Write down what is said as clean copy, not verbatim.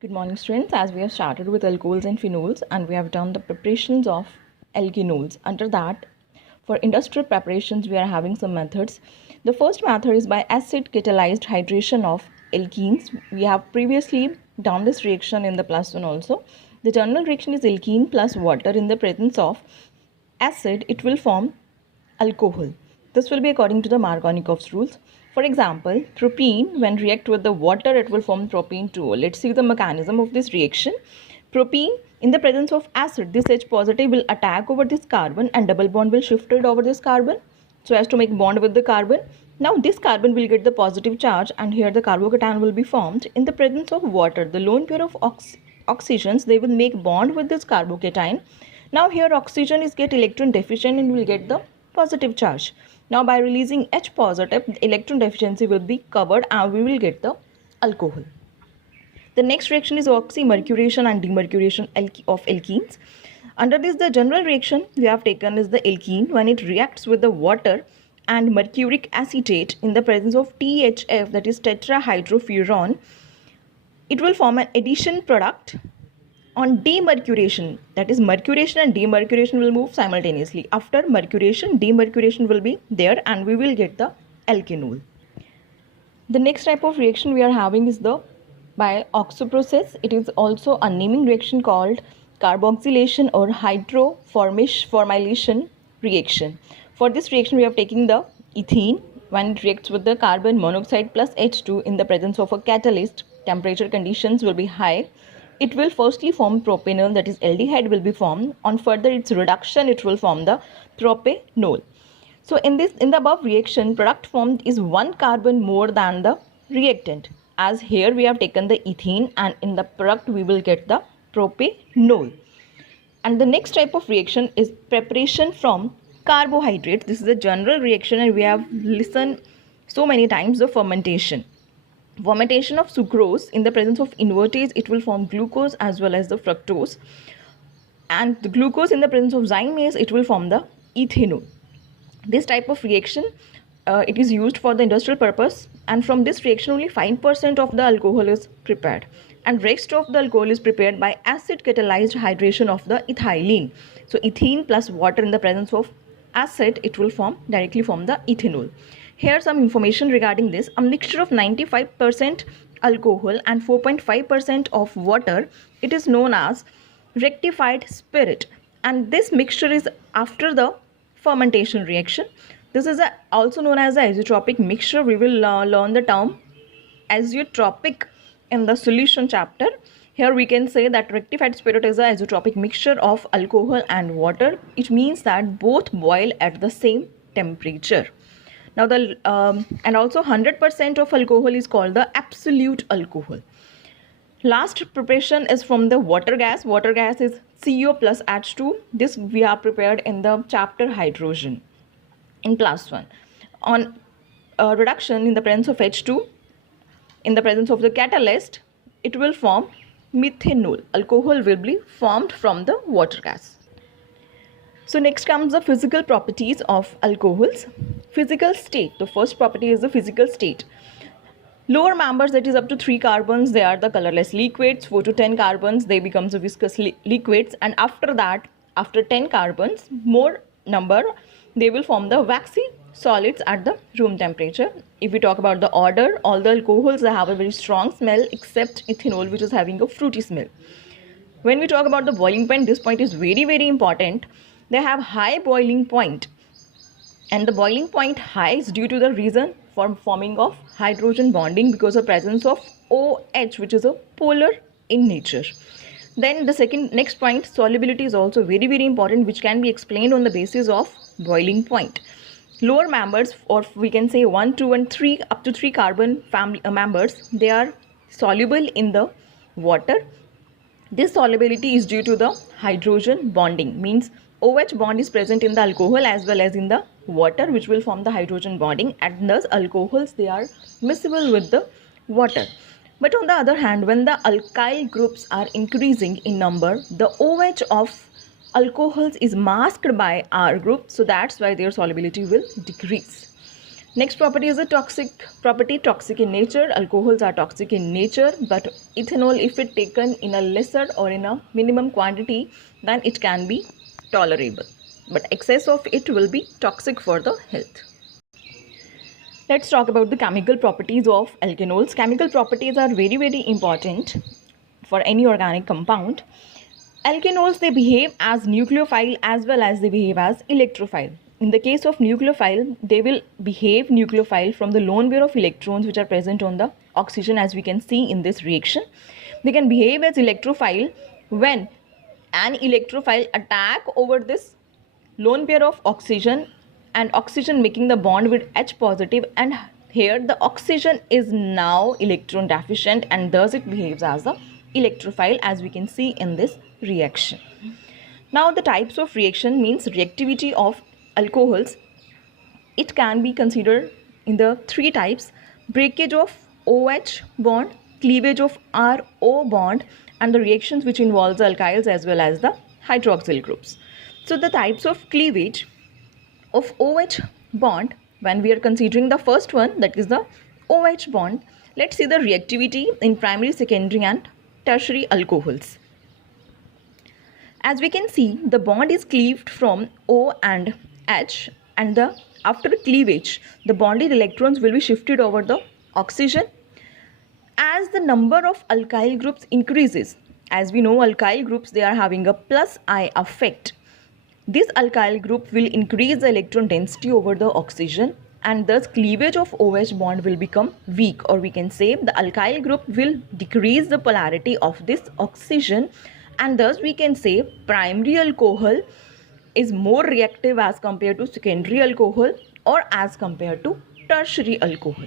Good morning, students. As we have started with alcohols and phenols and we have done the preparations of alkenols. Under that, for industrial preparations, we are having some methods. The first method is by acid catalyzed hydration of alkenes. We have previously done this reaction in the plus one also. The general reaction is alkene plus water. In the presence of acid, it will form alcohol. This will be according to the Markovnikov's rules. For example, propene, when react with the water, it will form propene 2O. Let's see the mechanism of this reaction. Propene, in the presence of acid, this H positive will attack over this carbon and double bond will shift it over this carbon so as to make bond with the carbon. Now this carbon will get the positive charge and here the carbocation will be formed. In the presence of water, the lone pair of oxygens, they will make bond with this carbocation. Now here oxygen is get electron deficient and will get the positive charge. Now by releasing H positive, the electron deficiency will be covered and we will get the alcohol. The next reaction is oxymercuration and demercuration of alkenes. Under this, the general reaction we have taken is the alkene when it reacts with the water and mercuric acetate in the presence of THF, that is tetrahydrofuran. It will form an addition product. On demercuration, that is mercuration and demercuration will move simultaneously. After mercuration, demercuration will be there and we will get the alkenol. The next type of reaction we are having is the by OXO process. It is also a naming reaction called carboxylation or hydroformylation reaction. For this reaction, we are taking the ethene when it reacts with the carbon monoxide plus H2 in the presence of a catalyst. Temperature conditions will be high. It will firstly form propanol, that is aldehyde will be formed. On further its reduction, it will form the propanol. So in the above reaction, product formed is one carbon more than the reactant. As here we have taken the ethene and in the product we will get the propanol. And the next type of reaction is preparation from carbohydrates. This is a general reaction and we have listened so many times the fermentation. Fermentation of sucrose in the presence of invertase, it will form glucose as well as the fructose. And the glucose in the presence of zymase, it will form the ethanol. This type of reaction, it is used for the industrial purpose, and from this reaction only 5% of the alcohol is prepared and rest of the alcohol is prepared by acid catalyzed hydration of the ethylene. So ethene plus water in the presence of acid, it will directly form the ethanol. Here some information regarding this. A mixture of 95% alcohol and 4.5% of water, it is known as rectified spirit, and this mixture is after the fermentation reaction. This is also known as the azeotropic mixture. We will learn the term azeotropic in the solution chapter. Here we can say that rectified spirit is an azeotropic mixture of alcohol and water. It means that both boil at the same temperature. Now and also 100% of alcohol is called the absolute alcohol. Last preparation is from the water gas. Water gas is CO plus H2. This we are prepared in the chapter hydrogen in plus 1. On reduction in the presence of H2, in the presence of the catalyst, it will form methanol. Alcohol will be formed from the water gas. So next comes the physical properties of alcohols. Physical state. The first property is the physical state. Lower members, that is up to 3 carbons, they are the colorless liquids. 4 to 10 carbons, they become the viscous liquids, and after that, after 10 carbons, more number, they will form the waxy solids at the room temperature. If we talk about the odor, all the alcohols, they have a very strong smell except ethanol, which is having a fruity smell. When we talk about the boiling point, this point is very, very important. They have high boiling point, and the boiling point high is due to the reason for forming of hydrogen bonding because of presence of OH, which is a polar in nature. Then the next point, solubility is also very, very important, which can be explained on the basis of boiling point. Lower members, or we can say 1, 2 and 3 up to 3 carbon family members, they are soluble in the water. This solubility is due to the hydrogen bonding, means OH bond is present in the alcohol as well as in the water, which will form the hydrogen bonding, and thus alcohols, they are miscible with the water. But on the other hand, when the alkyl groups are increasing in number, the OH of alcohols is masked by R group, so that's why their solubility will decrease. Next property is a toxic property, toxic in nature. Alcohols are toxic in nature, but ethanol, if it taken in a lesser or in a minimum quantity, then it can be tolerable. But excess of it will be toxic for the health. Let's talk about the chemical properties of alkanols. Chemical properties are very, very important for any organic compound. Alkanols, they behave as nucleophile as well as they behave as electrophile. In the case of nucleophile, they will behave nucleophile from the lone pair of electrons which are present on the oxygen, as we can see in this reaction. They can behave as electrophile when an electrophile attack over this lone pair of oxygen and oxygen making the bond with H positive, and here the oxygen is now electron deficient and thus it behaves as a electrophile, as we can see in this reaction. Now the types of reaction means reactivity of alcohols. It can be considered in the three types: breakage of OH bond, cleavage of RO bond, and the reactions which involves alkyls as well as the hydroxyl groups. So the types of cleavage of OH bond, when we are considering the first one, that is the OH bond, let's see the reactivity in primary, secondary and tertiary alcohols. As we can see, the bond is cleaved from O and H, and after cleavage, the bonded electrons will be shifted over the oxygen. As the number of alkyl groups increases, as we know alkyl groups, they are having a plus I effect. This alkyl group will increase the electron density over the oxygen, and thus cleavage of OH bond will become weak, or we can say the alkyl group will decrease the polarity of this oxygen, and thus we can say primary alcohol is more reactive as compared to secondary alcohol or as compared to tertiary alcohol.